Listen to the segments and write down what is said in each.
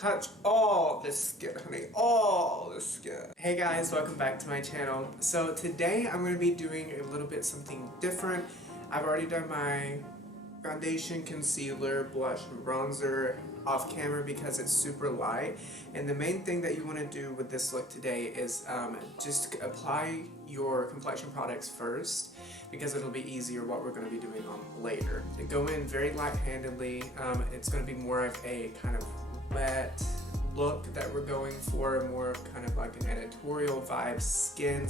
touch all the skin, honey, all the skin. Hey guys, welcome back to my channel. So today I'm going to be doing a little bit something different. I've already done my foundation, concealer, blush, and bronzer off camera because it's super light. And the main thing that you want to do with this look today is just apply your complexion products first, because it'll be easier what we're going to be doing on later. And go in very light-handedly. It's going to be more of a kind of wet look that we're going for, more of kind of like an editorial vibe, skin,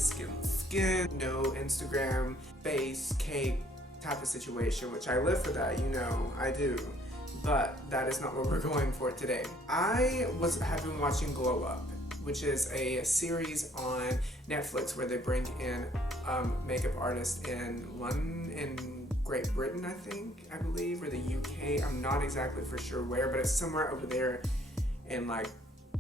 no Instagram, face, cake type of situation, which I live for that, you know, I do. But that is not what we're going for today. I have been watching Glow Up, which is a series on Netflix where they bring in makeup artists in London, in Great Britain, I believe, or the UK. I'm not exactly for sure where, but it's somewhere over there in like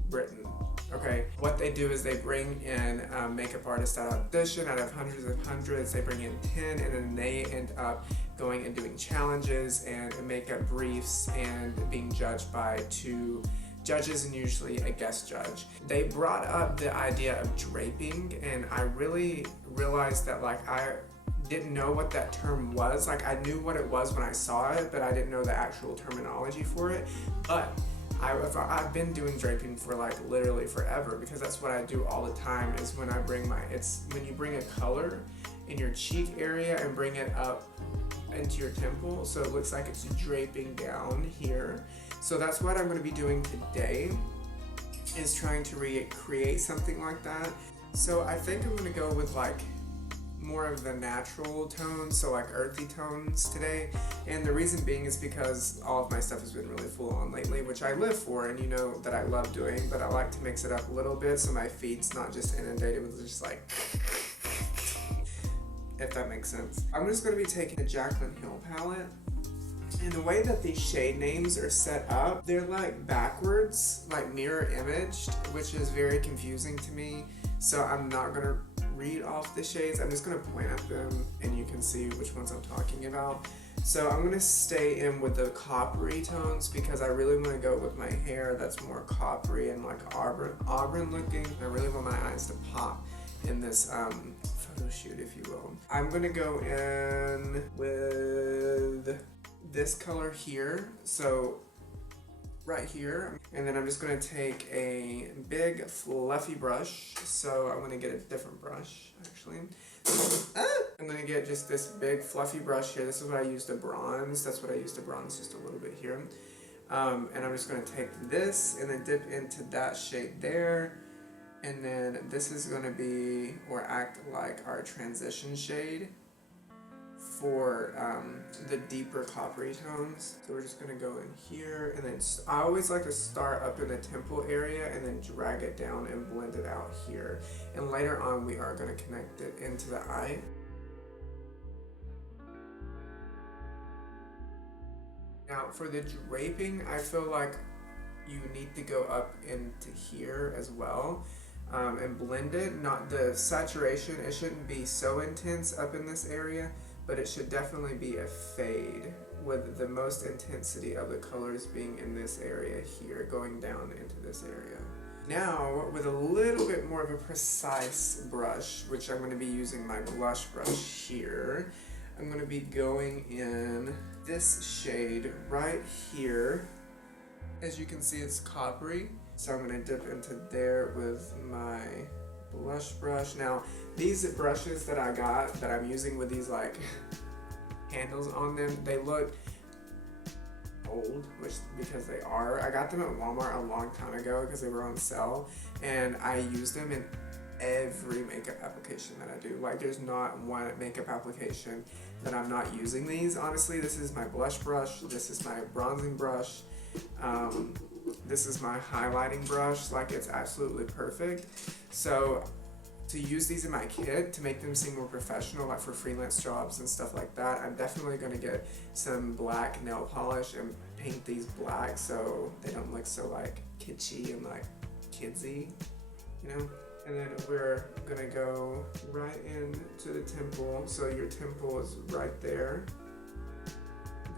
Britain. Okay, what they do is they bring in makeup artists that audition out of hundreds. They bring in 10, and then they end up going and doing challenges and makeup briefs and being judged by 2 judges and usually a guest judge. They brought up the idea of draping, and I really realized that like I didn't know what that term was. Like I knew what it was when I saw it, but I didn't know the actual terminology for it. But I've been doing draping for like literally forever, because that's what I do all the time, is when I bring it's when you bring a color in your cheek area and bring it up into your temple, so it looks like it's draping down here. So that's what I'm going to be doing today, is trying to recreate something like that. So I think I'm going to go with like more of the natural tones, so like earthy tones today. And the reason being is because all of my stuff has been really full on lately, which I live for, and you know that I love doing, but I like to mix it up a little bit so my feed's not just inundated with just like if that makes sense. I'm just going to be taking the Jaclyn Hill palette, and the way that these shade names are set up, they're like backwards, like mirror imaged, which is very confusing to me. So I'm not going to read off the shades, I'm just going to point at them and you can see which ones I'm talking about. So I'm going to stay in with the coppery tones because I really want to go with my hair that's more coppery and like auburn looking. I really want my eyes to pop in this photo shoot, if you will. I'm going to go in with this color here, so right here, and then I'm just going to take a big fluffy brush. So I'm going to get a different brush actually. I'm going to get just this big fluffy brush here. This is what I use to bronze. That's what I use to bronze, just a little bit here. And I'm just going to take this and then dip into that shade there. And then this is going to be, or act like, our transition shade for the deeper coppery tones. So we're just going to go in here, and then I always like to start up in the temple area and then drag it down and blend it out here. And later on we are going to connect it into the eye. Now for the draping, I feel like you need to go up into here as well. And blend it, not the saturation, it shouldn't be so intense up in this area, but it should definitely be a fade, with the most intensity of the colors being in this area here, going down into this area. Now, with a little bit more of a precise brush, which I'm going to be using my blush brush here, I'm going to be going in this shade right here. As you can see, it's coppery. So I'm going to dip into there with my blush brush. Now, these brushes that I got, that I'm using with these like handles on them, they look old, which because they are. I got them at Walmart a long time ago because they were on sale, and I use them in every makeup application that I do. Like there's not one makeup application that I'm not using these. Honestly, this is my blush brush, this is my bronzing brush, this is my highlighting brush. Like it's absolutely perfect. So to use these in my kit to make them seem more professional, like for freelance jobs and stuff like that, I'm definitely going to get some black nail polish and paint these black so they don't look so like kitschy and like kidsy, you know? And then we're gonna go right into the temple. So your temple is right there.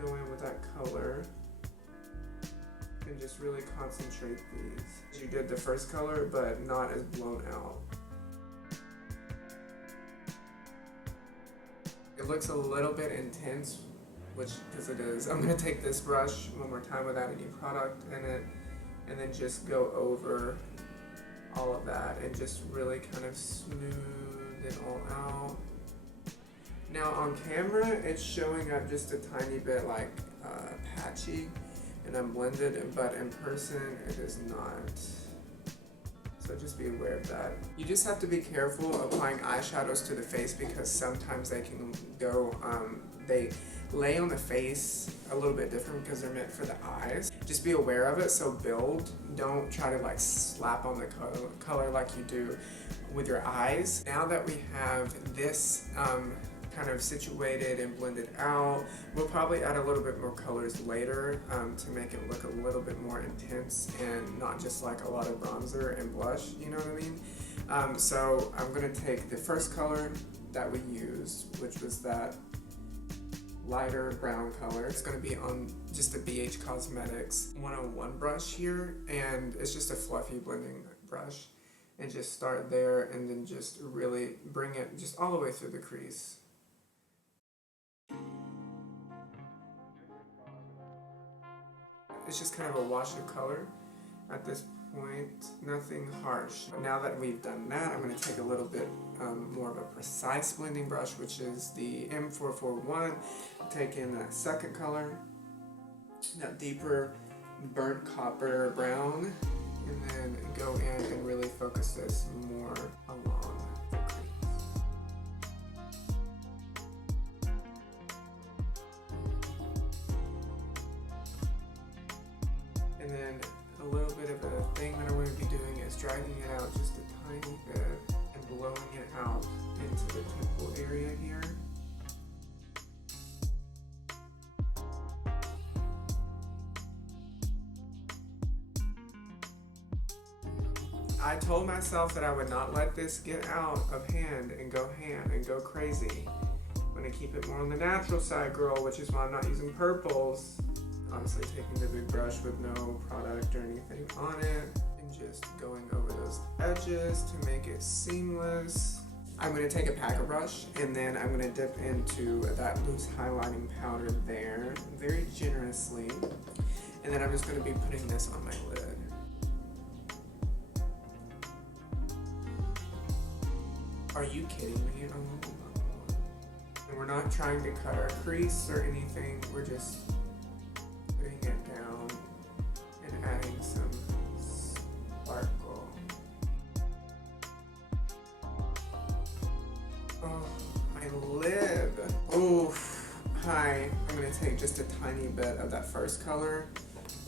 Go in with that color. and just really concentrate these. You did the first color, but not as blown out. It looks a little bit intense, because it is. I'm gonna take this brush one more time without any product in it, and then just go over all of that and just really kind of smooth it all out. Now on camera, it's showing up just a tiny bit like patchy and unblended, but in person it is not. So just be aware of that. You just have to be careful applying eyeshadows to the face because sometimes they can go, they lay on the face a little bit different because they're meant for the eyes. Just be aware of it, so build. Don't try to like slap on the color like you do with your eyes. Now that we have this kind of situated and blended out, we'll probably add a little bit more colors later to make it look a little bit more intense and not just like a lot of bronzer and blush, you know what I mean? So I'm gonna take the first color that we used, which was that lighter brown color. It's gonna be on just the BH Cosmetics 101 brush here, and it's just a fluffy blending brush. And just start there and then just really bring it just all the way through the crease. It's just kind of a wash of color at this point, nothing harsh. Now that we've done that, I'm going to take a little bit more of a precise blending brush, which is the M441. Take in that second color, that deeper burnt copper brown, and then go in and really focus this more along the crease. And then a little bit of a thing that I'm going to be doing is dragging it out just a tiny bit and blowing it out into the temple area here. I told myself that I would not let this get out of hand and go crazy. I'm going to keep it more on the natural side, girl, which is why I'm not using purples. Honestly, taking the big brush with no product or anything on it and just going over those edges to make it seamless. I'm going to take a packer brush and then I'm going to dip into that loose highlighting powder there very generously. And then I'm just going to be putting this on my lid. Are you kidding me? Oh, and we're not trying to cut our crease or anything. We're just putting it down and adding some sparkle. Oh, my lid. Oof. Hi. I'm going to take just a tiny bit of that first color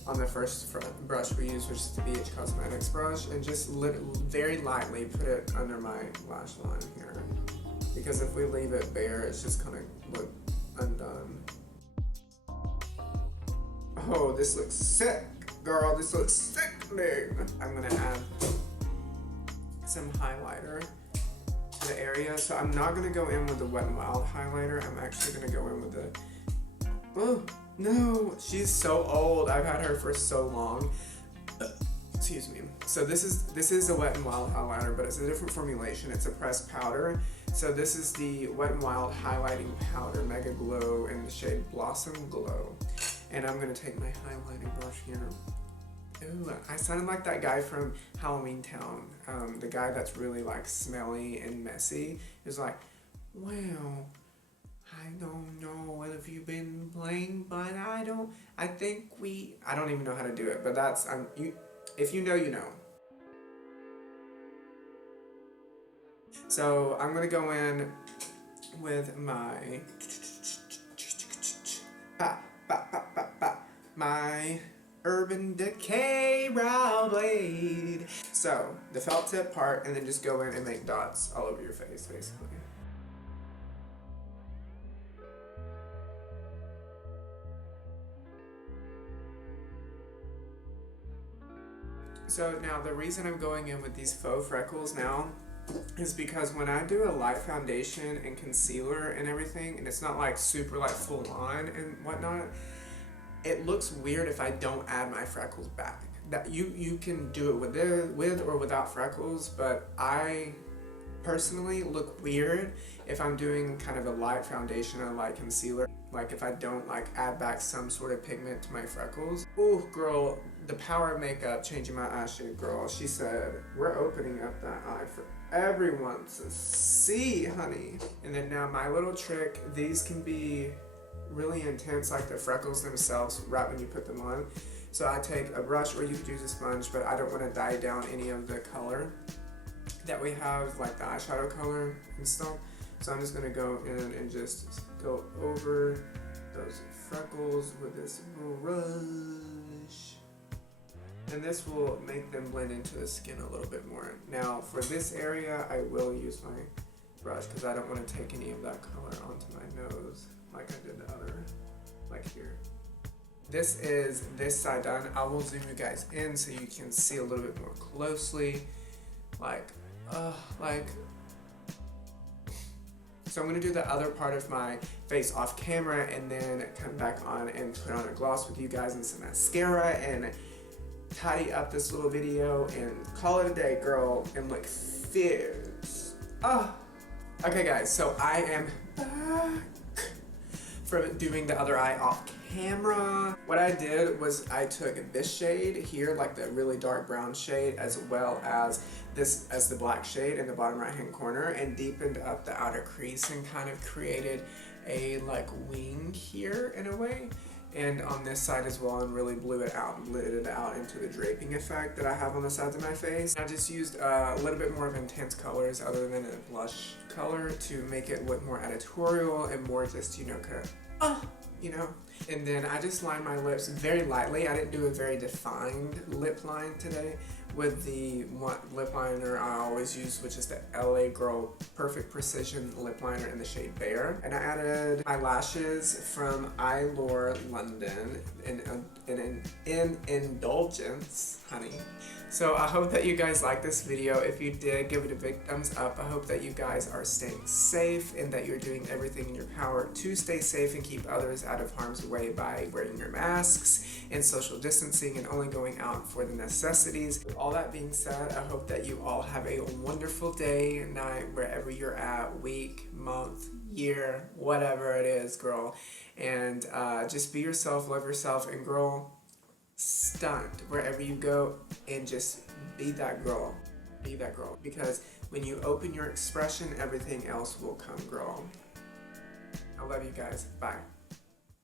on the first brush we used, which is the BH Cosmetics brush, and just very lightly put it under my lash line here. Because if we leave it bare, it's just gonna look undone. Oh, this looks sick, girl. This looks sickening. I'm gonna add some highlighter to the area. So I'm not gonna go in with the Wet n Wild highlighter. I'm actually gonna go in with the, oh, no, she's so old. I've had her for so long. Excuse me. So this is a Wet n Wild highlighter, but it's a different formulation. It's a pressed powder. So this is the Wet n Wild highlighting powder, Mega Glow, in the shade Blossom Glow. And I'm gonna take my highlighting brush here. Ooh, I sounded like that guy from Halloween Town. The guy that's really like smelly and messy. Is like, wow. I don't know if you've been playing, but I don't even know how to do it, but that's, if you know, you know. So I'm gonna go in with my, my Urban Decay brow blade. So the felt tip part, and then just go in and make dots all over your face, basically. So now the reason I'm going in with these faux freckles now is because when I do a light foundation and concealer and everything, and it's not like super like full on and whatnot, it looks weird if I don't add my freckles back. That you can do it with or without freckles, but I personally look weird if I'm doing kind of a light foundation or light concealer. Like if I don't like add back some sort of pigment to my freckles. Ooh, girl, the power of makeup changing my eye shade, girl. She said, we're opening up that eye for everyone to see, honey. And then now my little trick, these can be really intense, like the freckles themselves, right when you put them on. So I take a brush, or you could use a sponge, but I don't want to dye down any of the color that we have, like the eyeshadow color and stuff. So I'm just going to go in and just go over those freckles with this brush. And this will make them blend into the skin a little bit more. Now for this area, I will use my brush because I don't want to take any of that color onto my nose like I did the other, like here. This is this side done. I will zoom you guys in so you can see a little bit more closely. So I'm going to do the other part of my face off camera and then come back on and put on a gloss with you guys and some mascara and tidy up this little video and call it a day, girl, and look fierce. Okay guys, so I am back from doing the other eye off camera. What I did was I took this shade here, like the really dark brown shade, as well as this as the black shade in the bottom right hand corner, and deepened up the outer crease and kind of created a like wing here in a way. And on this side as well, and really blew it out and lit it out into the draping effect that I have on the sides of my face. I just used a little bit more of intense colors other than a blush color to make it look more editorial and more just, you know, kind of, you know. And then I just lined my lips very lightly. I didn't do a very defined lip line today with the one lip liner I always use, which is the LA Girl Perfect Precision Lip Liner in the shade Bare. And I added my lashes from Eylure London in Indulgence, honey. So I hope that you guys liked this video. If you did, give it a big thumbs up. I hope that you guys are staying safe and that you're doing everything in your power to stay safe and keep others out of harm's way by wearing your masks and social distancing and only going out for the necessities. With all that being said, I hope that you all have a wonderful day, night, wherever you're at, week, month, year, whatever it is, girl. And just be yourself, love yourself, and girl, stunt wherever you go and just be that girl. Be that girl. Because when you open your expression, everything else will come, girl. I love you guys. Bye.